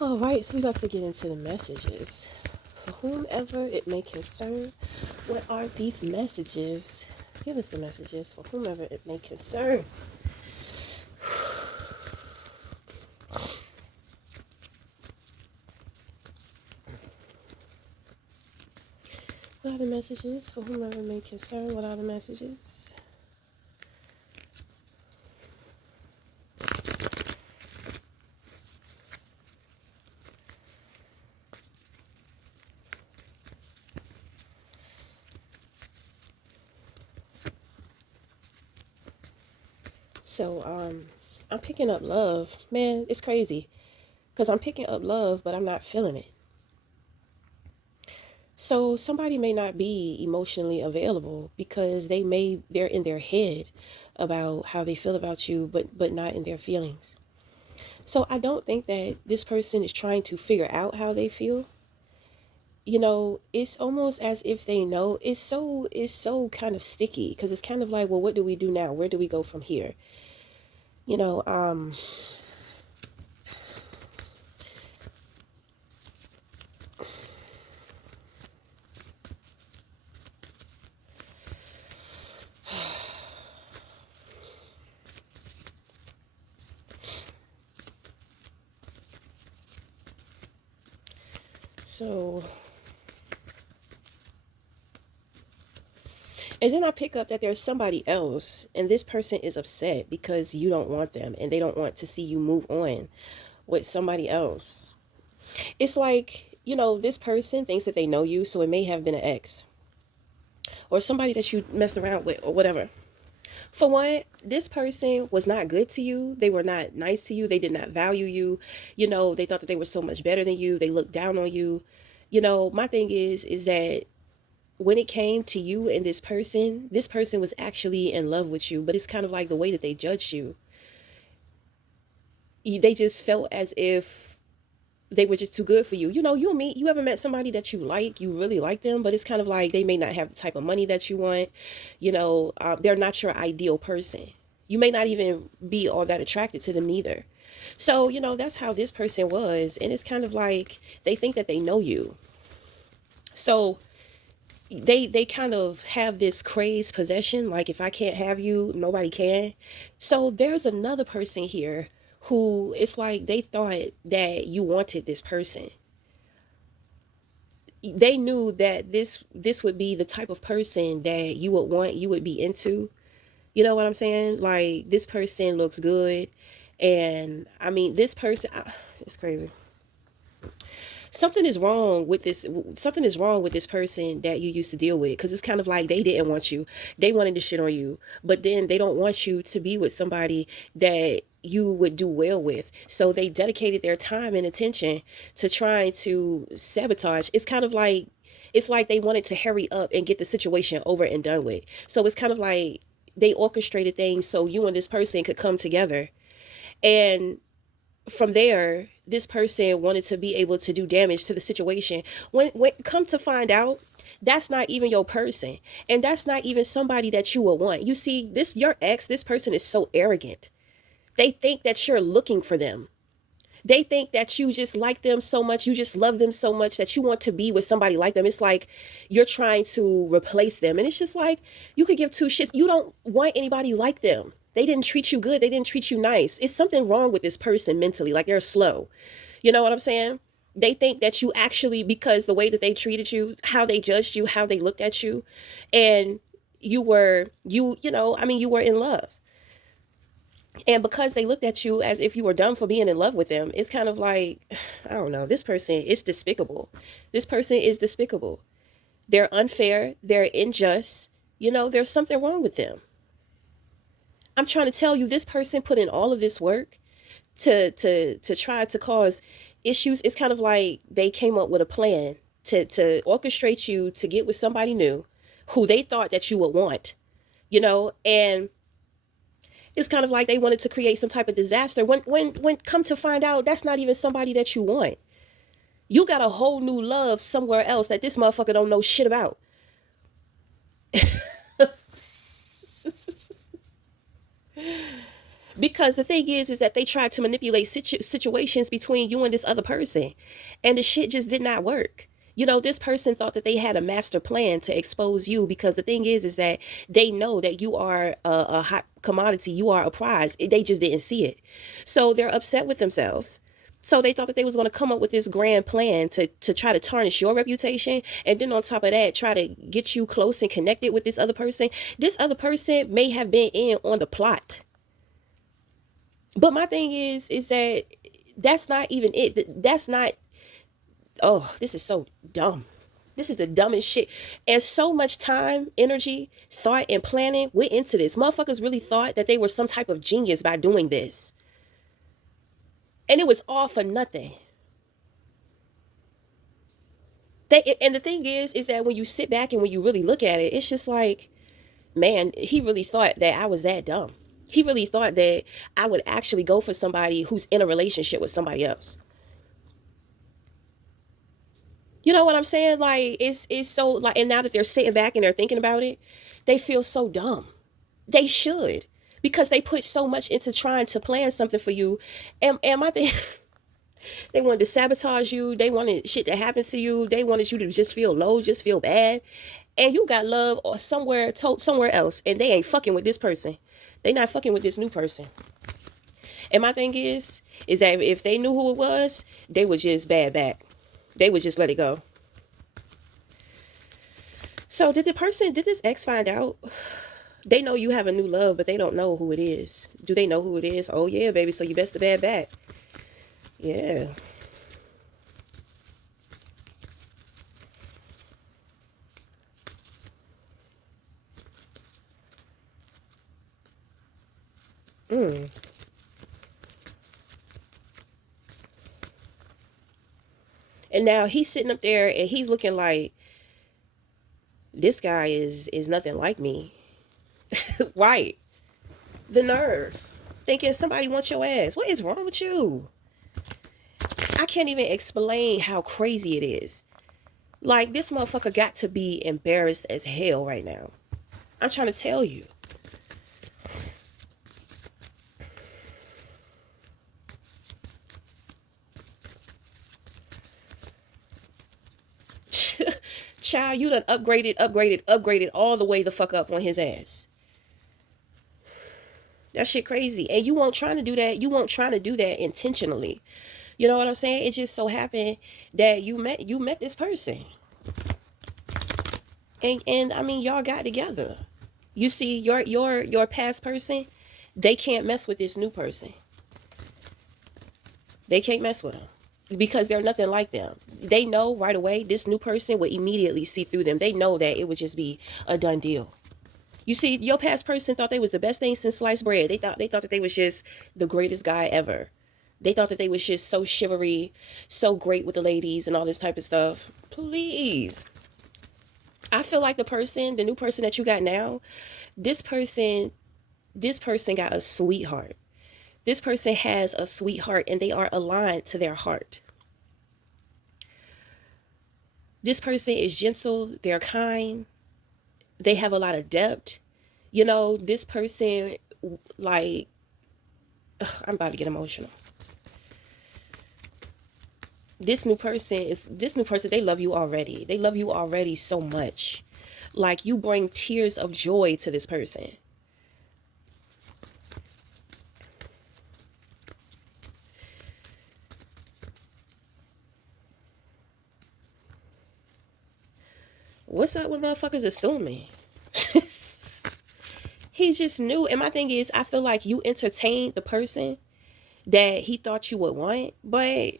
All right, so we got to get into the messages. For whomever it may concern, what are these messages? Give us the messages for whomever it may concern. What are the messages for whomever it may concern? What are the messages? So, I'm picking up love. Man, it's crazy. Because I'm picking up love, but I'm not feeling it. So somebody may not be emotionally available because they're in their head about how they feel about you, but not in their feelings. So I don't think that this person is trying to figure out how they feel. It's almost as if they know. It's so kind of sticky because it's kind of like, well, what do we do now? Where do we go from here? You know, um so and then I pick up that there's somebody else and this person is upset because you don't want them and they don't want to see you move on with somebody else. It's like, this person thinks that they know you, so it may have been an ex or somebody that you messed around with or whatever. For one, this person was not good to you. They were not nice to you. They did not value you. They thought that they were so much better than you. They looked down on you. My thing is that when it came to you and this person was actually in love with you, but it's kind of like the way that they judged you. They just felt as if they were just too good for you. You and me, you ever met somebody that you really like them, but it's kind of like they may not have the type of money that you want. They're not your ideal person. You may not even be all that attracted to them neither. So, that's how this person was. And it's kind of like they think that they know you. So they kind of have this crazed possession, like if I can't have you, nobody can. So there's another person here who it's like they thought that you wanted this person. They knew that this would be the type of person that you would want, you would be into. You know what I'm saying? Like this person looks good, and I mean this person. It's crazy. Something is wrong with this person that you used to deal with, because it's kind of like they didn't want you. They wanted to shit on you, but then they don't want you to be with somebody that you would do well with, so they dedicated their time and attention to trying to sabotage. It's like they wanted to hurry up and get the situation over and done with, so it's kind of like they orchestrated things so you and this person could come together. And from there, this person wanted to be able to do damage to the situation. When come to find out, that's not even your person, and that's not even somebody that you would want. You see, this your ex, this person is so arrogant. They think that you're looking for them. They think that you just like them so much, you just love them so much that you want to be with somebody like them. It's like you're trying to replace them. And it's just like you could give two shits. You don't want anybody like them. They didn't treat you good. They didn't treat you nice. It's something wrong with this person mentally. Like they're slow. You know what I'm saying? They think that you actually, because the way that they treated you, how they judged you, how they looked at you, and you were in love. And because they looked at you as if you were dumb for being in love with them, it's kind of like, I don't know, this person is despicable. This person is despicable. They're unfair. They're unjust. There's something wrong with them. I'm trying to tell you, this person put in all of this work to try to cause issues. It's kind of like they came up with a plan to orchestrate you to get with somebody new who they thought that you would want, and it's kind of like they wanted to create some type of disaster when come to find out, that's not even somebody that you want. You got a whole new love somewhere else that this motherfucker don't know shit about. Because the thing is that they tried to manipulate situations between you and this other person, and the shit just did not work. You know, this person thought that they had a master plan to expose you, because the thing is that they know that you are a hot commodity, you are a prize. They just didn't see it, so they're upset with themselves. So they thought that they was going to come up with this grand plan to try to tarnish your reputation, and then on top of that, try to get you close and connected with this other person. This other person may have been in on the plot, but my thing is that that's not even it. That's not. Oh, this is so dumb. This is the dumbest shit. And so much time, energy, thought, and planning went into this. Motherfuckers really thought that they were some type of genius by doing this. And it was all for nothing. And the thing is that when you sit back and when you really look at it, it's just like, man, he really thought that I was that dumb. He really thought that I would actually go for somebody who's in a relationship with somebody else. You know what I'm saying? Like, it's so like, and now that they're sitting back and they're thinking about it, they feel so dumb. They should, because they put so much into trying to plan something for you. And my thing, they wanted to sabotage you. They wanted shit to happen to you. They wanted you to just feel low, just feel bad. And you got love or somewhere else, and they ain't fucking with this person. They not fucking with this new person. And my thing is that if they knew who it was, they would just bad back. They would just let it go. So did this ex find out? They know you have a new love, but they don't know who it is. Do they know who it is? Oh yeah, baby. So you best to bad back. Yeah. Mm. And now he's sitting up there and he's looking like, this guy is nothing like me. Right. The nerve. Thinking somebody wants your ass. What is wrong with you? I can't even explain how crazy it is. Like, this motherfucker got to be embarrassed as hell right now. I'm trying to tell you. Child, you done upgraded all the way the fuck up on his ass. That shit crazy. And you won't trying to do that. You won't trying to do that intentionally. You know what I'm saying? It just so happened that you met this person. And I mean, y'all got together. You see, your past person, they can't mess with this new person. They can't mess with them because they're nothing like them. They know right away this new person would immediately see through them. They know that it would just be a done deal. You see, your past person thought they was the best thing since sliced bread. They thought that they was just the greatest guy ever. They thought that they was just so chivalry, so great with the ladies and all this type of stuff. Please. I feel like the new person that you got now, this person, this person got a sweetheart. This person has a sweetheart and they are aligned to their heart. This person is gentle, they're kind, they have a lot of depth. You know, this person, like, I'm about to get emotional. This new person, they love you already. They love you already so much. Like, you bring tears of joy to this person. What's up with motherfuckers assuming? He just knew. And my thing is, I feel like you entertained the person that he thought you would want, but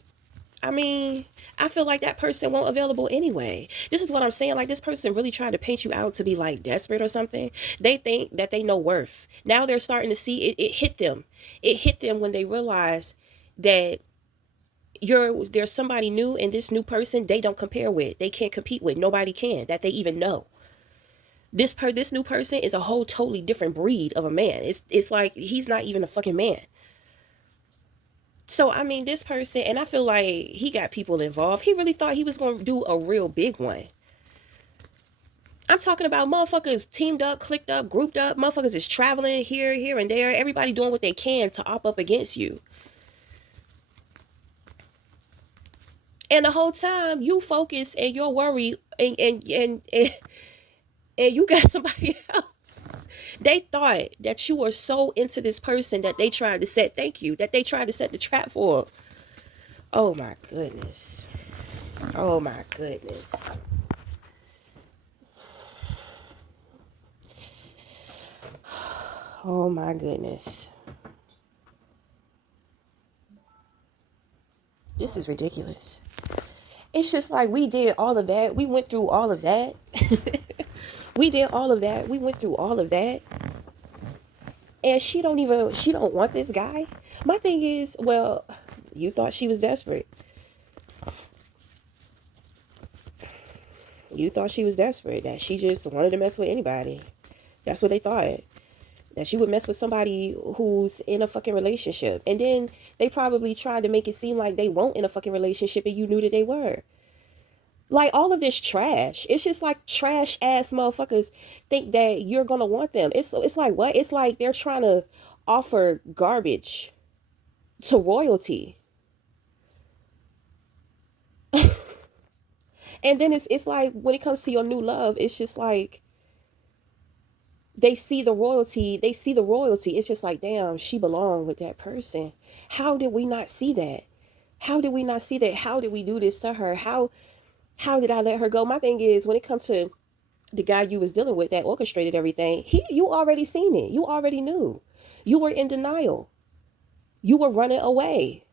I mean, I feel like that person won't available anyway. This is what I'm saying. Like, this person really tried to paint you out to be like desperate or something. They think that they know worth. Now they're starting to see it. It hit them. It hit them when they realize that there's somebody new, and this new person they don't compare with. They can't compete with. Nobody can that they even know. This new person is a whole totally different breed of a man. It's like he's not even a fucking man. So I mean, this person, and I feel like he got people involved. He really thought he was going to do a real big one. I'm talking about motherfuckers teamed up, clicked up, grouped up. Motherfuckers is traveling here, and there. Everybody doing what they can to op up against you. And the whole time you focus and you're worried and you got somebody else. They thought that you were so into this person that they tried to set that they tried to set the trap for. Oh my goodness. Oh my goodness. Oh my goodness. This is ridiculous. It's just like we did all of that. We went through all of that. We did all of that. We went through all of that. And she don't want this guy. My thing is, well, you thought she was desperate. You thought she was desperate, that she just wanted to mess with anybody. That's what they thought. That she would mess with somebody who's in a fucking relationship. And then they probably tried to make it seem like they weren't in a fucking relationship and you knew that they were. Like all of this trash. It's just like trash ass motherfuckers think that you're gonna want them. It's like what? It's like they're trying to offer garbage to royalty. And then it's like when it comes to your new love, it's just like they see the royalty. It's just like, damn, she belonged with that person. How did we not see that? How did we not see that? How did we do this to her? How did I let her go? My thing is when it comes to the guy you was dealing with that orchestrated everything, you already seen it. You already knew. You were in denial. You were running away.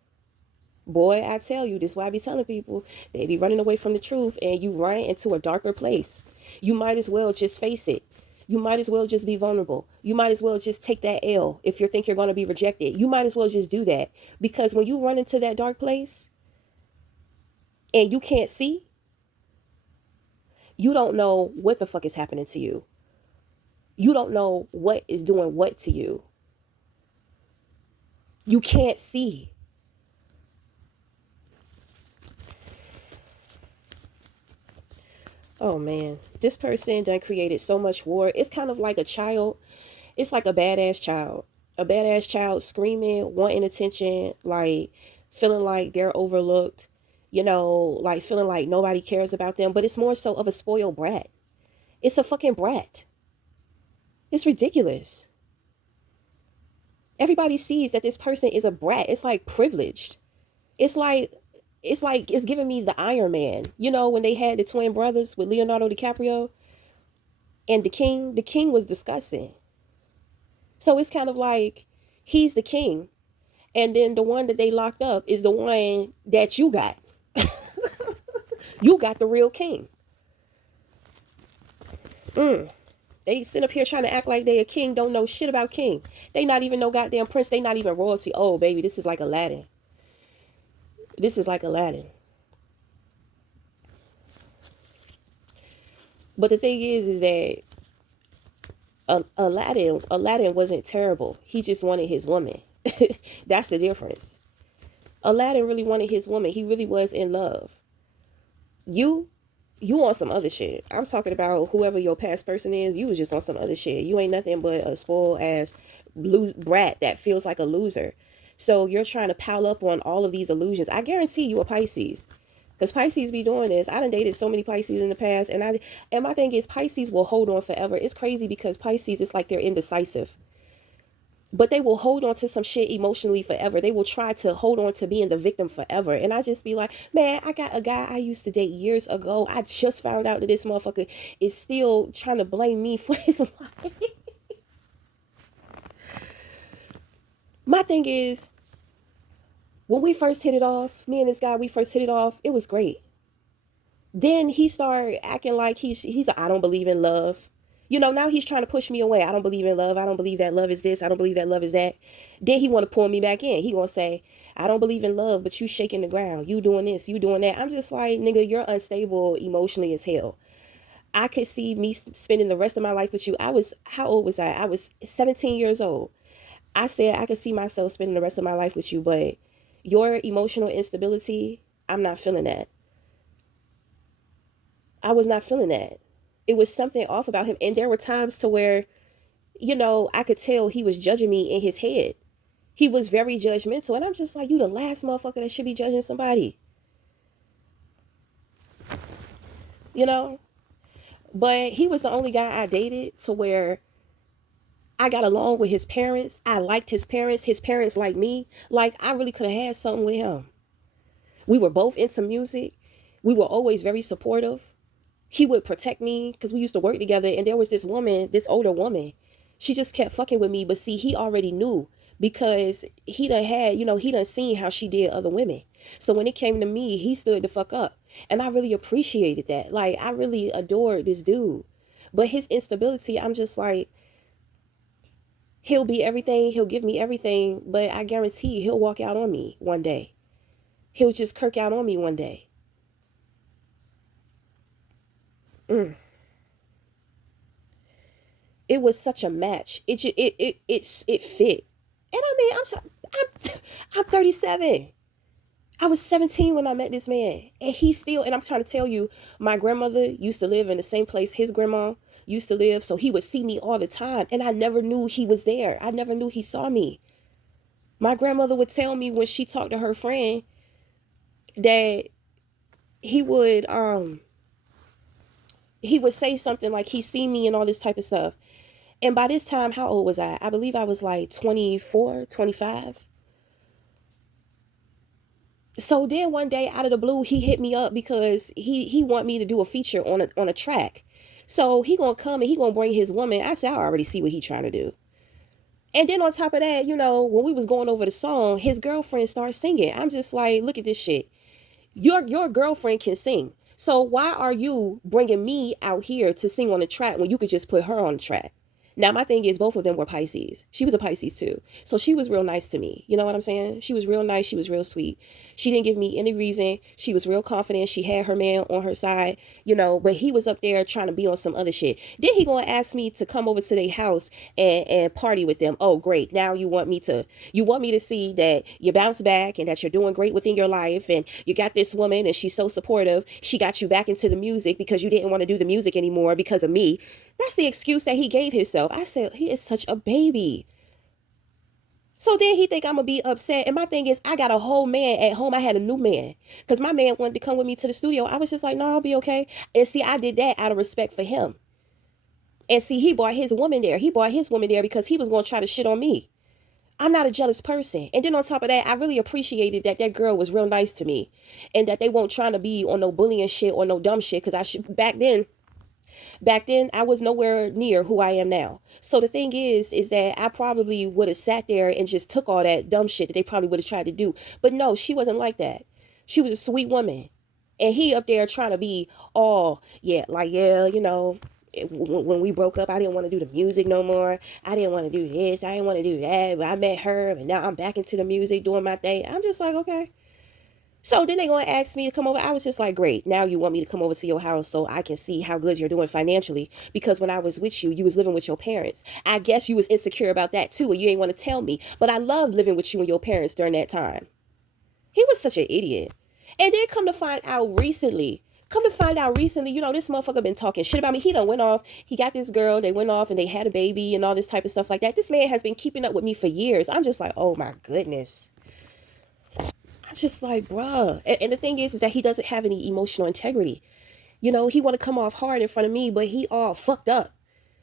Boy, I tell you, this is why I be telling people they be running away from the truth and you run into a darker place. You might as well just face it. You might as well just be vulnerable. You might as well just take that L if you think you're going to be rejected. You might as well just do that. Because when you run into that dark place and you can't see, you don't know what the fuck is happening to you. You don't know what is doing what to you. You can't see. Oh man, this person done created so much war. It's kind of like a child. It's like a badass child. A badass child screaming, wanting attention, like feeling like they're overlooked, like feeling like nobody cares about them. But it's more so of a spoiled brat. It's a fucking brat. It's ridiculous. Everybody sees that this person is a brat. It's like privileged. It's like it's giving me the Iron Man. When they had the twin brothers with Leonardo DiCaprio and the king was disgusting. So it's kind of like he's the king, and then the one that they locked up is the one that you got. You got the real king. Mm. They sit up here trying to act like they a king, don't know shit about king. They not even no goddamn prince. They not even royalty. Oh baby, this is like Aladdin. This is like Aladdin. But the thing is that Aladdin wasn't terrible. He just wanted his woman. That's the difference. Aladdin really wanted his woman. He really was in love. You you want some other shit. I'm talking about whoever your past person is. You was just on some other shit. You ain't nothing but a spoiled ass brat that feels like a loser. So you're trying to pile up on all of these illusions. I guarantee you a Pisces. Because Pisces be doing this. I done dated so many Pisces in the past. And my thing is Pisces will hold on forever. It's crazy because Pisces, it's like they're indecisive. But they will hold on to some shit emotionally forever. They will try to hold on to being the victim forever. And I just be like, man, I got a guy I used to date years ago. I just found out that this motherfucker is still trying to blame me for his life. My thing is, when we first hit it off, me and this guy, we first hit it off, it was great. Then he started acting like he's I don't believe in love. Now he's trying to push me away. I don't believe in love. I don't believe that love is this. I don't believe that love is that. Then he want to pull me back in. He gonna say, I don't believe in love, but you shaking the ground. You doing this, you doing that. I'm just like, nigga, you're unstable emotionally as hell. I could see me spending the rest of my life with you. How old was I? I was 17 years old. I said I could see myself spending the rest of my life with you, but your emotional instability, I'm not feeling that. I was not feeling that. It was something off about him. And there were times to where, I could tell he was judging me in his head. He was very judgmental. And I'm just like, you the last motherfucker that should be judging somebody, you know? But he was the only guy I dated to where I got along with his parents. I liked his parents. His parents liked me. Like, I really could have had something with him. We were both into music. We were always very supportive. He would protect me because we used to work together. And there was this woman, this older woman. She just kept fucking with me. But see, he already knew because he done had, he done seen how she did other women. So when it came to me, he stood the fuck up. And I really appreciated that. Like, I really adored this dude. But his instability, I'm just like, he'll be everything. He'll give me everything. But I guarantee he'll walk out on me one day. He'll just kirk out on me one day. Mm. It was such a match. It fit. And I mean, I'm 37. I was 17 when I met this man, and he still. And I'm trying to tell you, my grandmother used to live in the same place his grandma used to live, so he would see me all the time, and I never knew he was there. I never knew he saw me. My grandmother would tell me when she talked to her friend that he would he would say something like he seen me and all this type of stuff. And by this time, how old was I? I believe I was like 24, 25. So then one day out of the blue, he hit me up because he want me to do a feature on a track. So he gonna come and he gonna bring his woman. I said, I already see what he trying to do. And then on top of that, when we was going over the song, his girlfriend started singing. I'm just like, look at this shit. Your girlfriend can sing. So why are you bringing me out here to sing on the track when you could just put her on the track? Now, my thing is, both of them were Pisces. She was a Pisces too. So she was real nice to me. You know what I'm saying? She was real nice. She was real sweet. She didn't give me any reason. She was real confident. She had her man on her side, but he was up there trying to be on some other shit. Then he gonna ask me to come over to their house and party with them. Oh, great. Now you want me to see that you bounce back and that you're doing great within your life and you got this woman and she's so supportive. She got you back into the music because you didn't want to do the music anymore because of me. That's the excuse that he gave himself. I said, he is such a baby. So then he think I'm going to be upset. And my thing is, I got a whole man at home. I had a new man because my man wanted to come with me to the studio. I was just like, no, I'll be okay. And see, I did that out of respect for him. And see, he brought his woman there. He brought his woman there because he was going to try to shit on me. I'm not a jealous person. And then on top of that, I really appreciated that that girl was real nice to me and that they won't trying to be on no bullying shit or no dumb shit. Because back then I was nowhere near who I am now. So the thing is that I probably would have sat there and just took all that dumb shit that they probably would have tried to do. But no, she wasn't like that. She was a sweet woman. And he up there trying to be all, yeah, like, yeah, when we broke up, I didn't want to do the music no more. I didn't want to do this. I didn't want to do that. But I met her and now I'm back into the music doing my thing. I'm just like, okay. So then they gonna ask me to come over. I was just like, great. Now you want me to come over to your house so I can see how good you're doing financially. Because when I was with you, you was living with your parents. I guess you was insecure about that too, and you ain't want to tell me. But I loved living with you and your parents during that time. He was such an idiot. And then come to find out recently, this motherfucker been talking shit about me. He done went off. He got this girl. They went off and they had a baby and all this type of stuff like that. This man has been keeping up with me for years. I'm just like, oh my goodness. I'm just like, bruh. And the thing is that he doesn't have any emotional integrity. He want to come off hard in front of me, but he all fucked up.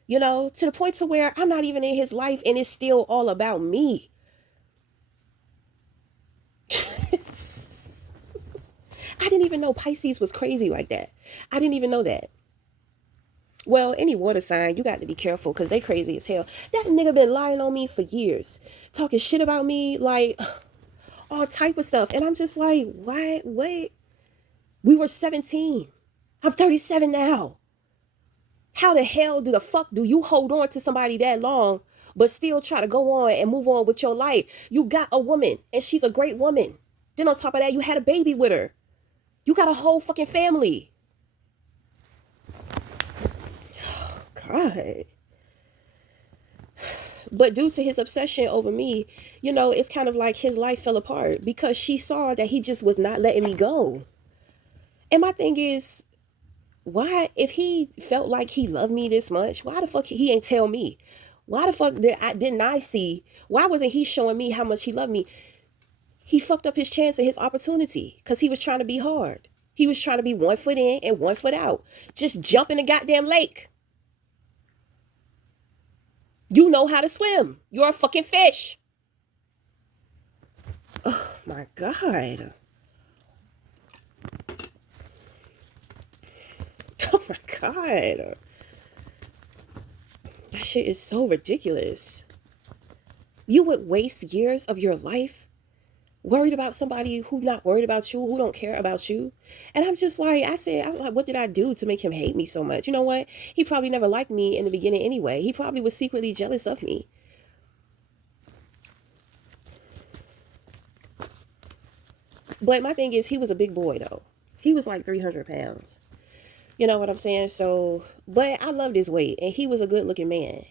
To the point to where I'm not even in his life and it's still all about me. I didn't even know Pisces was crazy like that. I didn't even know that. Well, any water sign, you got to be careful because they crazy as hell. That nigga been lying on me for years. Talking shit about me, like all type of stuff. And I'm just like, what? Wait. We were 17. I'm 37 now. How the hell do the fuck do you hold on to somebody that long but still try to go on and move on with your life? You got a woman and she's a great woman. Then on top of that, you had a baby with her. You got a whole fucking family. God. But due to his obsession over me, it's kind of like his life fell apart because she saw that he just was not letting me go. And my thing is, Why, if he felt like he loved me this much, why the fuck he ain't tell me? Why the fuck didn't I see? Why wasn't he showing me how much he loved me? He fucked up his chance and his opportunity because he was trying to be hard. He was trying to be 1 foot in and 1 foot out. Just jump in the goddamn lake. You know how to swim. You're a fucking fish. Oh my God. Oh my God. That shit is so ridiculous. You would waste years of your life worried about somebody who not worried about you, who don't care about you. And I'm just like, I was like, what did I do to make him hate me so much? You know what? He probably never liked me in the beginning anyway. He probably was secretly jealous of me. But my thing is, he was a big boy though. He was like 300 pounds. You know what I'm saying? So, but I loved his weight, and he was a good looking man.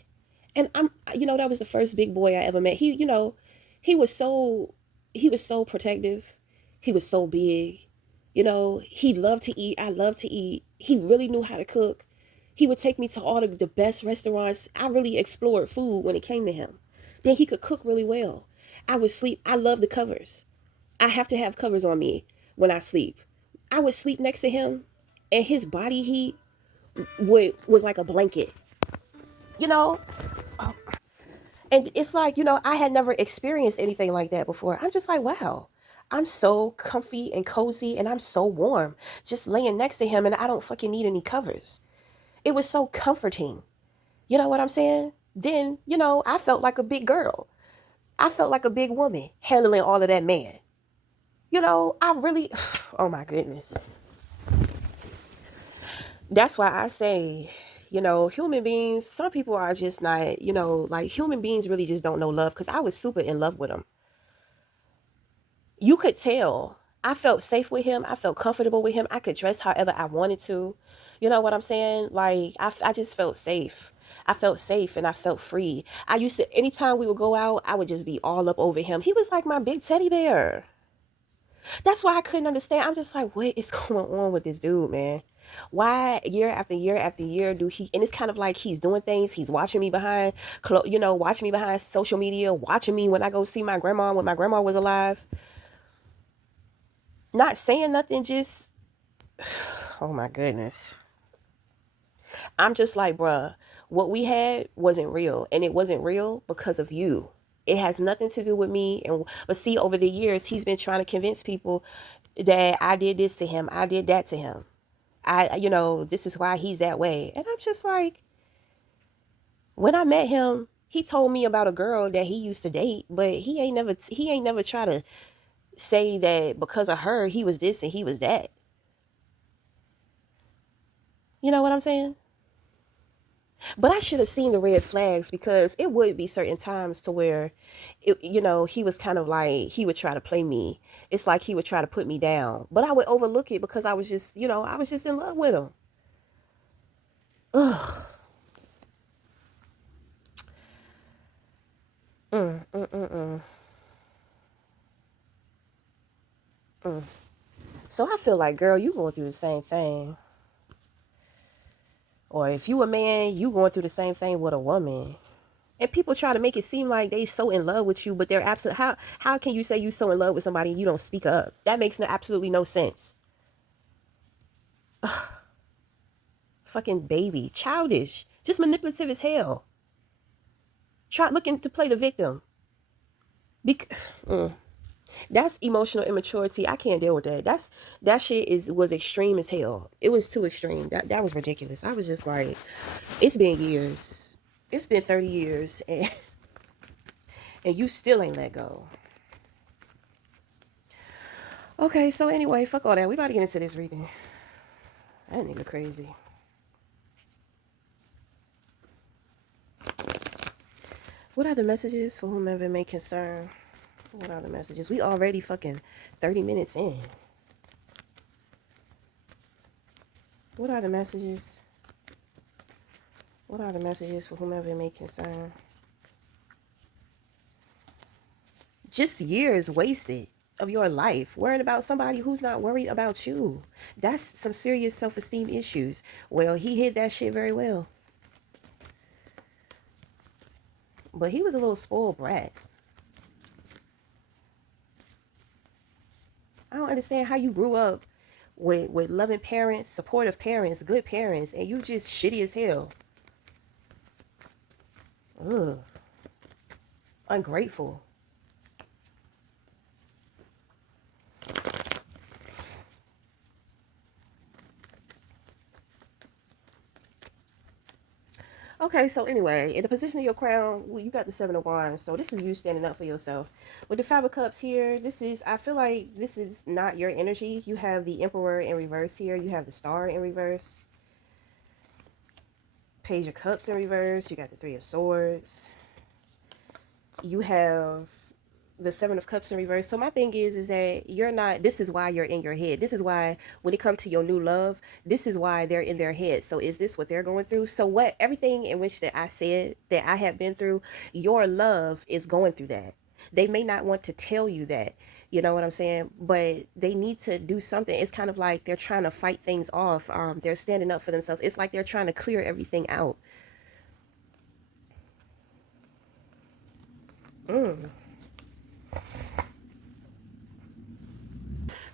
And that was the first big boy I ever met. He was so, he was so protective. He was so big. He loved to eat. I loved to eat. He really knew how to cook. He would take me to all the best restaurants. I really explored food when it came to him. Then he could cook really well. I would sleep. I love the covers. I have to have covers on me when I sleep. I would sleep next to him, and his body heat was like a blanket. You know, and it's like, I had never experienced anything like that before. I'm just like, wow, I'm so comfy and cozy, and I'm so warm just laying next to him, and I don't fucking need any covers. It was so comforting. You know what I'm saying? Then, I felt like a big girl. I felt like a big woman handling all of that man. I really, oh my goodness. That's why I say, human beings, some people are just not, like human beings really just don't know love, because I was super in love with him. You could tell. I felt safe with him. I felt comfortable with him. I could dress however I wanted to. You know what I'm saying? Like, I just felt safe. I felt safe and I felt free. I used to, anytime we would go out, I would just be all up over him. He was like my big teddy bear. That's why I couldn't understand. I'm just like, what is going on with this dude, man? Why year after year after year do he? And it's kind of like he's doing things. He's watching me behind, watching me behind social media, watching me when I go see my grandma when my grandma was alive. Not saying nothing, just, oh my goodness. I'm just like, bruh, what we had wasn't real, and it wasn't real because of you. It has nothing to do with me. But see, over the years, he's been trying to convince people that I did this to him, I did that to him. This is why he's that way. And I'm just like, when I met him, he told me about a girl that he used to date, but he ain't never try to say that because of her he was this and he was that. You know what I'm saying? But I should have seen the red flags, because it would be certain times to where, he was kind of like, he would try to play me. It's like he would try to put me down, but I would overlook it because I was just in love with him. Ugh. Mm, mm, mm, mm, mm. So I feel like, girl, you going through the same thing. Or if you a man, you going through the same thing with a woman. And people try to make it seem like they so in love with you, but they're absolute. How can you say you so in love with somebody and you don't speak up? That makes absolutely no sense. Fucking baby, childish, just manipulative as hell. Try looking to play the victim. Bec- mm. That's emotional immaturity. I can't deal with that. That shit was extreme as hell. It was too extreme. That was ridiculous. I was just like, it's been years. It's been 30 years, and you still ain't let go. Okay, so anyway, fuck all that. We about to get into this reading. That nigga crazy. What are the messages for whomever it may concern? What are the messages? We already fucking 30 minutes in. What are the messages? What are the messages for whomever it may concern? Just years wasted. of your life, worrying about somebody who's not worried about you. That's some serious self-esteem issues. Well, he hid that shit very well, but he was a little spoiled brat. I don't understand how you grew up with loving parents, supportive parents, good parents, and you just shitty as hell. Ugh, ungrateful. Okay, so anyway, in the position of your crown, well, you got the Seven of Wands. So this is you standing up for yourself. With the Five of Cups here, this is, I feel like this is not your energy. You have the Emperor in reverse here. You have the Star in reverse. Page of Cups in reverse. You got the Three of Swords. You have the Seven of Cups in reverse. So my thing is that you're not, this is why you're in your head. This is why when it comes to your new love, this is why they're in their head. So is this what they're going through? So what, everything in which that I said that I have been through, your love is going through that. They may not want to tell you that, you know what I'm saying? But they need to do something. It's kind of like they're trying to fight things off. They're standing up for themselves. It's like they're trying to clear everything out. Mm.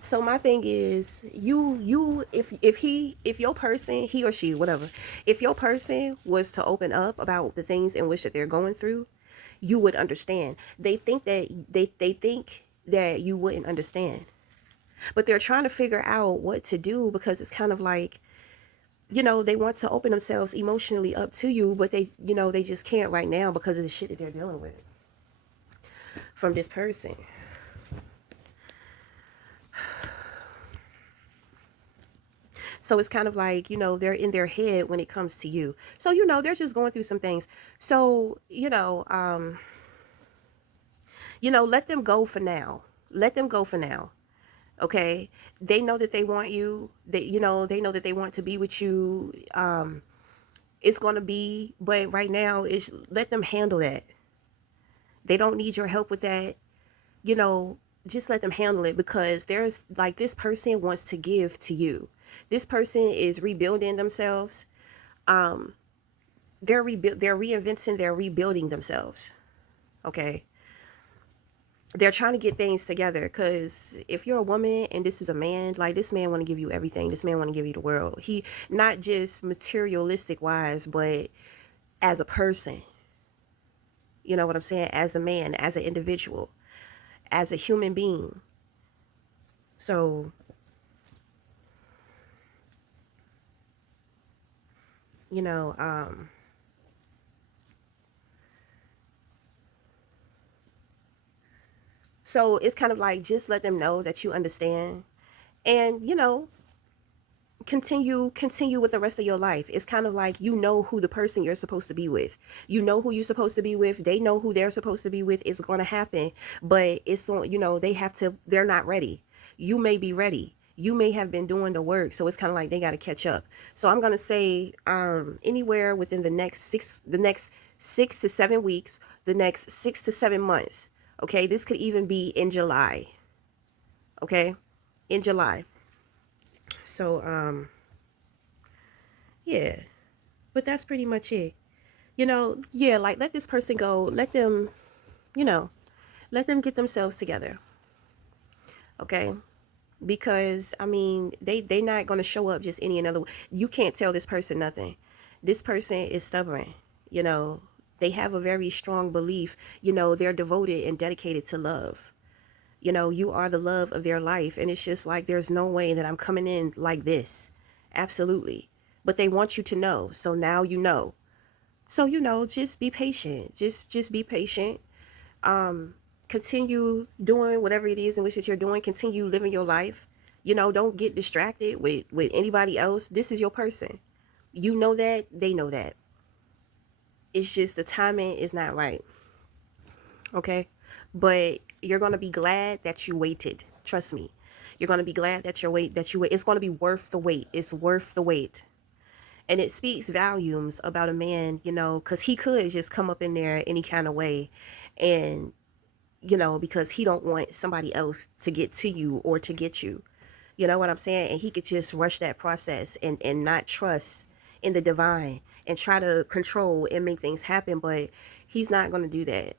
So my thing is, if your person, he or she, whatever, if your person was to open up about the things in which that they're going through, you would understand. They think that you wouldn't understand, but they're trying to figure out what to do, because it's kind of like, they want to open themselves emotionally up to you, but they just can't right now because of the shit that they're dealing with from this person. So it's kind of like, they're in their head when it comes to you. So, they're just going through some things. So, let them go for now. Let them go for now. Okay. They know that they want you. They know that they want to be with you. It's going to be, but right now it's, let them handle that. They don't need your help with that. You know, just let them handle it, because there's like, this person wants to give to you. This person is rebuilding themselves. Um, they're reinventing, they're rebuilding themselves. Okay. They're trying to get things together, because if you're a woman and this is a man, like, this man want to give you everything. This man want to give you the world. He, not just materialistic wise, but as a person. You know what I'm saying? As a man, as an individual, as a human being. So, you know, um, so it's kind of like, just let them know that you understand, and continue with the rest of your life. It's kind of like, who the person you're supposed to be with. You know who you're supposed to be with. They know who they're supposed to be with. It's going to happen, but it's on, they're not ready. You may be ready. You may have been doing the work, so it's kind of like they got to catch up. So I'm going to say, anywhere within the next 6 to 7 weeks, the next 6 to 7 months. Okay, this could even be in July. Okay, in July. So yeah, but that's pretty much it. Yeah, like, let this person go. Let them, you know, let them get themselves together. Okay, because I mean, they not gonna show up just any another. You can't tell this person nothing. This person is stubborn. You know, they have a very strong belief. They're devoted and dedicated to love. You are the love of their life, and it's just like, there's no way that I'm coming in like this. Absolutely. But they want you to know. So now you know. So, just be patient. Just be patient. Continue doing whatever it is in which that you're doing. Continue living your life. Don't get distracted with anybody else. This is your person. You know that, they know that. It's just the timing is not right. Okay? But you're going to be glad that you waited. Trust me. You're going to be glad that you wait. It's going to be worth the wait. It's worth the wait. And it speaks volumes about a man, because he could just come up in there any kind of way and, you know, because he don't want somebody else to get to you or to get you. You know what I'm saying? And he could just rush that process and not trust in the divine and try to control and make things happen, but he's not going to do that.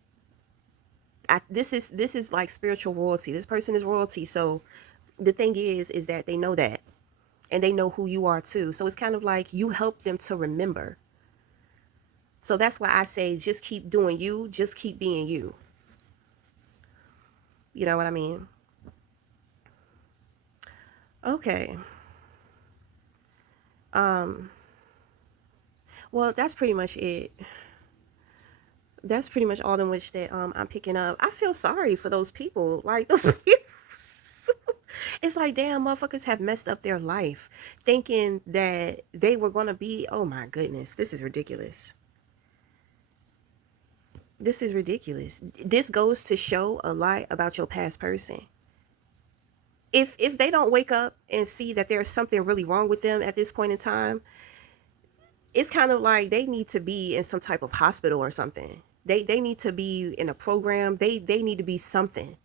This is like spiritual royalty. This person is royalty. So the thing is that they know that, and they know who you are too. So it's kind of like you help them to remember. So that's why I say just keep doing you, just keep being you. You know what I mean? Okay. Um well, that's pretty much it. That's pretty much all in which that I'm picking up. I feel sorry for those people. Like those people. It's like damn motherfuckers have messed up their life thinking that they were gonna be, oh my goodness, this is ridiculous. This is ridiculous. This goes to show a lot about your past person. If they don't wake up and see that there's something really wrong with them at this point in time, it's kind of like they need to be in some type of hospital or something. They need to be in a program. They need to be something.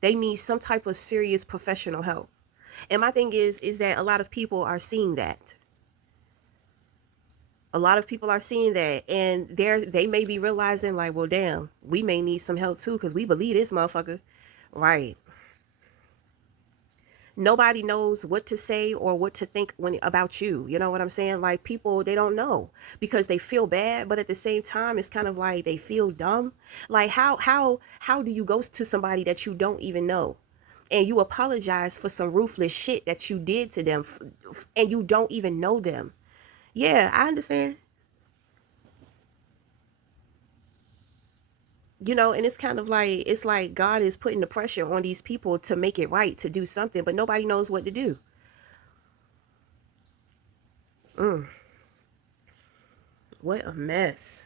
They need some type of serious professional help. And my thing is that a lot of people are seeing that. A lot of people are seeing that, and they may be realizing like, well, damn, we may need some help too because we believe this motherfucker, right? Nobody knows what to say or what to think when about you. You know what I'm saying? Like people, they don't know because they feel bad, but at the same time, it's kind of like they feel dumb. Like how do you go to somebody that you don't even know, and you apologize for some ruthless shit that you did to them, and you don't even know them? Yeah, I understand. You know, and it's kind of like it's like God is putting the pressure on these people to make it right, to do something, but nobody knows what to do. Mm, what a mess.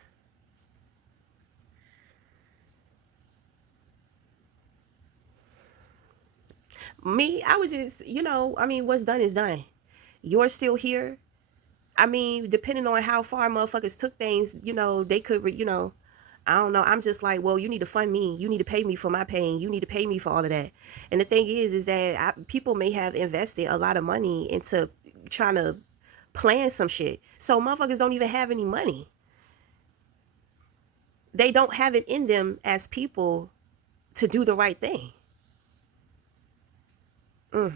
Me, I was just, I mean, what's done is done. You're still here. I mean, depending on how far motherfuckers took things, they could, I don't know. I'm just like, well, you need to fund me. You need to pay me for my pain. You need to pay me for all of that. And the thing is that people may have invested a lot of money into trying to plan some shit. So motherfuckers don't even have any money. They don't have it in them as people to do the right thing. Mm.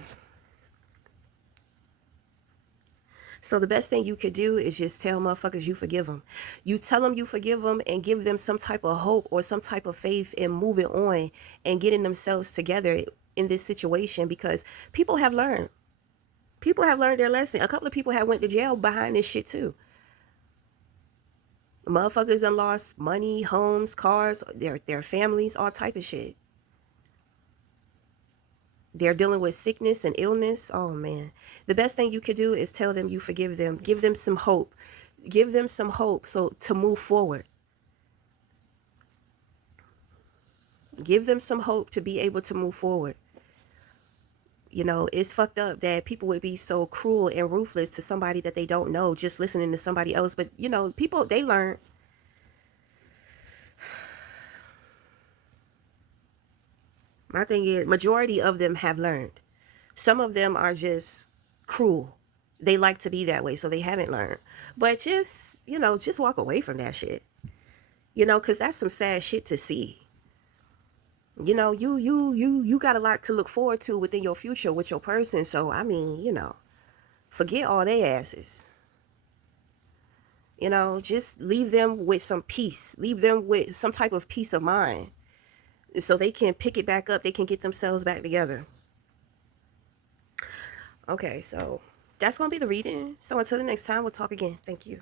So the best thing you could do is just tell motherfuckers you forgive them. You tell them you forgive them and give them some type of hope or some type of faith in moving on and getting themselves together in this situation, because people have learned. People have learned their lesson. A couple of people have went to jail behind this shit too. Motherfuckers done lost money, homes, cars, their families, all type of shit. They're dealing with sickness and illness. Oh man. The best thing you could do is tell them you forgive them. Give them some hope. Give them some hope so to move forward. Give them some hope to be able to move forward. It's fucked up that people would be so cruel and ruthless to somebody that they don't know, just listening to somebody else. But people, they learn. My thing is, majority of them have learned. Some of them are just cruel. They like to be that way, so they haven't learned. But just walk away from that shit. Because that's some sad shit to see. You got a lot to look forward to within your future with your person. So I mean, forget all their asses. Just leave them with some peace. Leave them with some type of peace of mind, so they can pick it back up. They can get themselves back together. Okay, so that's gonna be the reading. So until the next time, we'll talk again. Thank you.